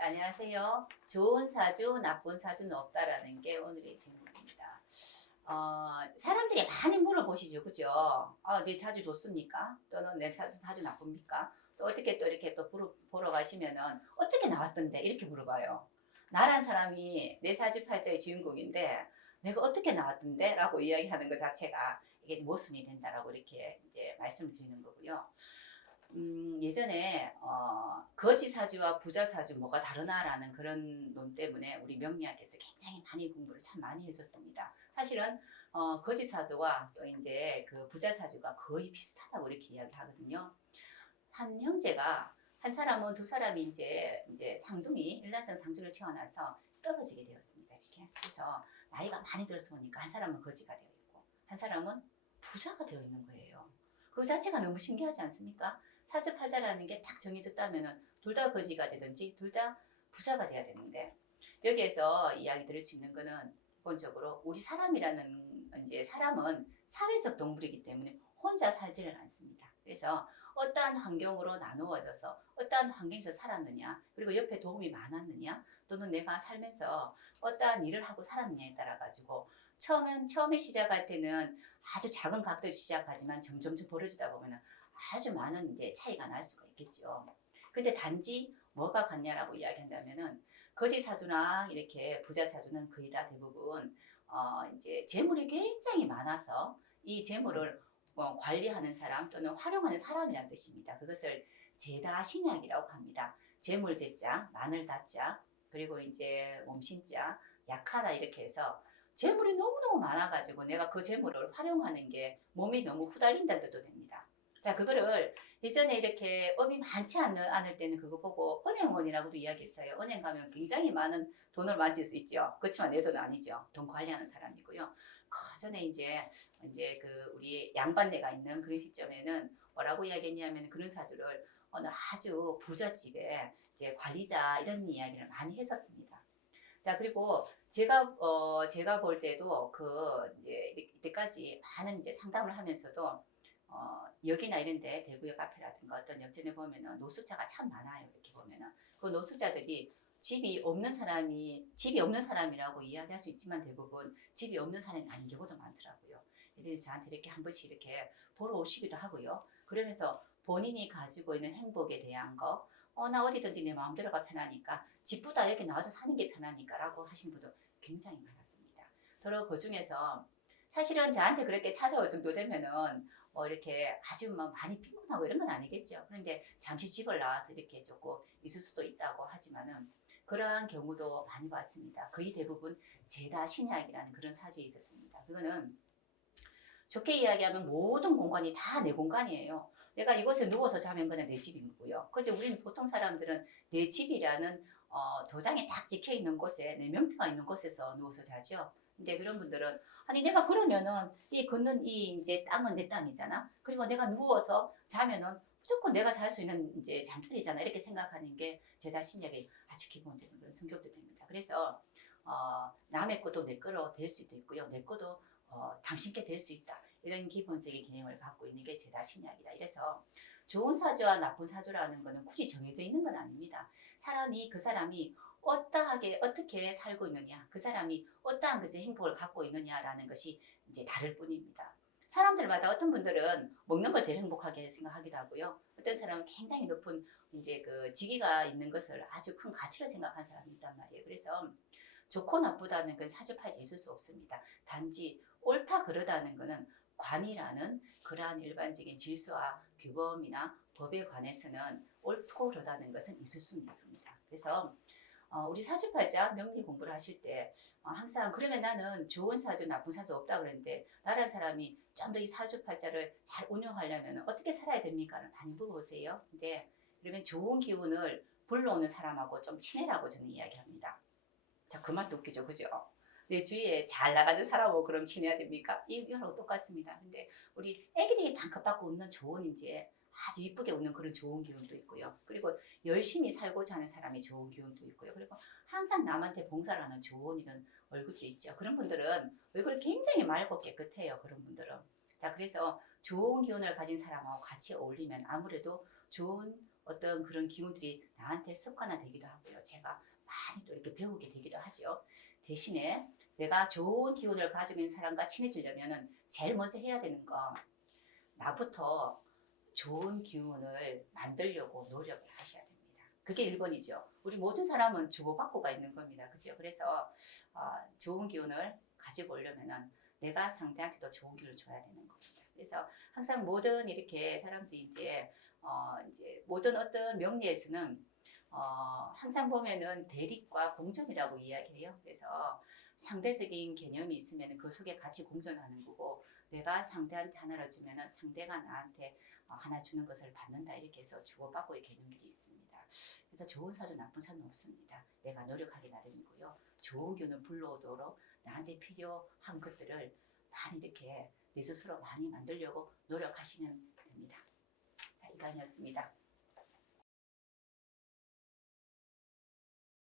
안녕하세요. 좋은 사주, 나쁜 사주는 없다라는 게 오늘의 질문입니다. 어, 사람들이 많이 물어보시죠, 그죠? 아, 내 사주 좋습니까? 또는 내 사- 사주 나쁩니까? 또 어떻게 또 이렇게 또 보러, 보러 가시면은 어떻게 나왔던데? 이렇게 물어봐요. 나란 사람이 내 사주 팔자의 주인공인데 내가 어떻게 나왔던데? 라고 이야기하는 것 자체가 이게 모순이 된다라고 이렇게 이제 말씀을 드리는 거고요. 음, 예전에 어, 거지 사주와 부자 사주 뭐가 다르나라는 그런 논 때문에 우리 명리학에서 굉장히 많이 공부를 참 많이 했었습니다. 사실은 어, 거지 사주와 또 이제 그 부자 사주가 거의 비슷하다고 이렇게 이야기하거든요. 한 형제가 한 사람은 두 사람이 이제 이제 상둥이 일란성 상중을 태어나서 떨어지게 되었습니다. 이렇게 그래서 나이가 많이 들어서 보니까 한 사람은 거지가 되어 있고 한 사람은 부자가 되어 있는 거예요. 그 자체가 너무 신기하지 않습니까? 사주팔자라는 게 딱 정해졌다면은 둘다 거지가 되든지 둘 다 부자가 돼야 되는데 여기에서 이야기 드릴 수 있는 거는 기본적으로 우리 사람이라는 이제 사람은 사회적 동물이기 때문에 혼자 살지를 않습니다. 그래서 어떠한 환경으로 나누어져서 어떠한 환경에서 살았느냐 그리고 옆에 도움이 많았느냐 또는 내가 살면서 어떠한 일을 하고 살았느냐에 따라 가지고 처음엔 처음에 시작할 때는 아주 작은 각도에 시작하지만 점점점 벌어지다 보면은 아주 많은 이제 차이가 날 수가 있겠죠. 근데 단지 뭐가 같냐라고 이야기한다면은 거지 사주나 이렇게 부자 사주는 거의 다 대부분 어 이제 재물이 굉장히 많아서 이 재물을 어, 관리하는 사람 또는 활용하는 사람이란 뜻입니다. 그것을 제다 신약이라고 합니다. 재물 제자, 마늘 다자, 그리고 이제 몸신자, 약하다 이렇게 해서 재물이 너무너무 많아가지고 내가 그 재물을 활용하는 게 몸이 너무 후달린다는 뜻도 됩니다. 자, 그거를 예전에 이렇게 업이 많지 않을, 않을 때는 그거 보고 은행원이라고도 이야기했어요. 은행 가면 굉장히 많은 돈을 만질 수 있죠. 그렇지만 내 돈은 아니죠. 돈 관리하는 사람이고요. 그 전에 이제 이제 그 우리 양반대가 있는 그런 시점에는 뭐라고 이야기했냐면 그런 사주를 어느 아주 부잣집에 이제 관리자 이런 이야기를 많이 했었습니다. 자 그리고 제가 어 제가 볼 때도 그 이제 이때까지 많은 이제 상담을 하면서도 어 여기나 이런데 대구역 카페라든가 어떤 역전에 보면은 노숙자가 참 많아요 이렇게 보면은 그 노숙자들이 집이 없는 사람이 집이 없는 사람이라고 이야기할 수 있지만 대부분 집이 없는 사람이 아닌 경우도 많더라고요. 이제 저한테 이렇게 한 번씩 이렇게 보러 오시기도 하고요. 그러면서 본인이 가지고 있는 행복에 대한 거, 어, 나 어디든지 내 마음대로가 편하니까 집보다 여기 나와서 사는 게 편하니까라고 하신 분도 굉장히 많았습니다. 더러 그 중에서 사실은 저한테 그렇게 찾아올 정도 되면은 뭐 이렇게 아주 막 많이 빈곤하고 이런 건 아니겠죠. 그런데 잠시 집을 나와서 이렇게 조금 있을 수도 있다고 하지만은 그러한 경우도 많이 봤습니다. 거의 대부분 제다 신약이라는 그런 사주에 있었습니다. 그거는 좋게 이야기하면 모든 공간이 다 내 공간이에요. 내가 이곳에 누워서 자면 그냥 내 집이고요. 근데 우리는 보통 사람들은 내 집이라는 어, 도장이 딱 찍혀 있는 곳에 내 명표가 있는 곳에서 누워서 자죠. 근데 그런 분들은 아니 내가 그러면은 이 걷는 이 이제 땅은 내 땅이잖아. 그리고 내가 누워서 자면은 무조건 내가 잘 수 있는 이제 잠자리잖아. 이렇게 생각하는 게 제다 신약의 아주 기본적인 그런 성격도 됩니다. 그래서 어, 남의 것도 내 거로 될 수도 있고요. 내 것도 어, 당신께 될 수 있다. 이런 기본적인 개념을 갖고 있는 게 제다 신약이다. 이래서 좋은 사주와 나쁜 사주라는 거는 굳이 정해져 있는 건 아닙니다. 사람이 그 사람이 어떠하게 어떻게 살고 있느냐, 그 사람이 어떠한 것의 행복을 갖고 있느냐라는 것이 이제 다를 뿐입니다. 사람들마다 어떤 분들은 먹는 걸 제일 행복하게 생각하기도 하고요. 어떤 사람은 굉장히 높은 이제 그 직위가 있는 것을 아주 큰 가치로 생각하는 사람이 있단 말이에요. 그래서 좋고 나쁘다는 건 사주팔자에 있을 수 없습니다. 단지 옳다 그르다는 것은 관이라는 그러한 일반적인 질서와 규범이나 법에 관해서는 옳고 그르다는 것은 있을 수는 있습니다. 그래서 어, 우리 사주팔자 명리 공부를 하실 때 어, 항상 그러면 나는 좋은 사주 나쁜 사주 없다 그랬는데 다른 사람이 좀 더 이 사주팔자를 잘 운영하려면 어떻게 살아야 됩니까? 많이 물어보세요. 근데 그러면 좋은 기운을 불러오는 사람하고 좀 친해라고 저는 이야기합니다. 자, 그 말도 웃기죠, 그죠? 내 주위에 잘 나가는 사람하고 그럼 친해야 됩니까? 이거하고 똑같습니다. 근데 우리 애기들이 당cấp 받고 웃는 좋은 이제 아주 이쁘게 웃는 그런 좋은 기운도 있고요. 그리고 열심히 살고자 하는 사람이 좋은 기운도 있고요. 그리고 항상 남한테 봉사를 하는 좋은 이런 얼굴들이 있죠. 그런 분들은 얼굴이 굉장히 맑고 깨끗해요. 그런 분들은. 자, 그래서 좋은 기운을 가진 사람하고 같이 어울리면 아무래도 좋은 어떤 그런 기운들이 나한테 습관화되기도 하고요. 제가 많이 또 이렇게 배우게 되기도 하죠. 대신에 내가 좋은 기운을 가지고 있는 사람과 친해지려면은 제일 먼저 해야 되는 거 나부터 좋은 기운을 만들려고 노력을 하셔야 됩니다. 그게 1번이죠. 우리 모든 사람은 주고받고가 있는 겁니다. 그죠? 그래서 어, 좋은 기운을 가지고 오려면은 내가 상대한테도 좋은 기운을 줘야 되는 겁니다. 그래서 항상 모든 이렇게 사람들이 이제 어, 이제 모든 어떤 명리에서는 어, 항상 보면은 대립과 공존이라고 이야기해요. 그래서 상대적인 개념이 있으면 그 속에 같이 공존하는 거고 내가 상대한테 하나를 주면 상대가 나한테 어, 하나 주는 것을 받는다 이렇게 해서 주고받고의 개념들이 있습니다. 그래서 좋은 사주 나쁜 사주는 없습니다. 내가 노력하기 나름이고요. 좋은 기운을 불러오도록 나한테 필요한 것들을 많이 이렇게 내 스스로 많이 만들려고 노력하시면 됩니다. 자, 이강이었습니다.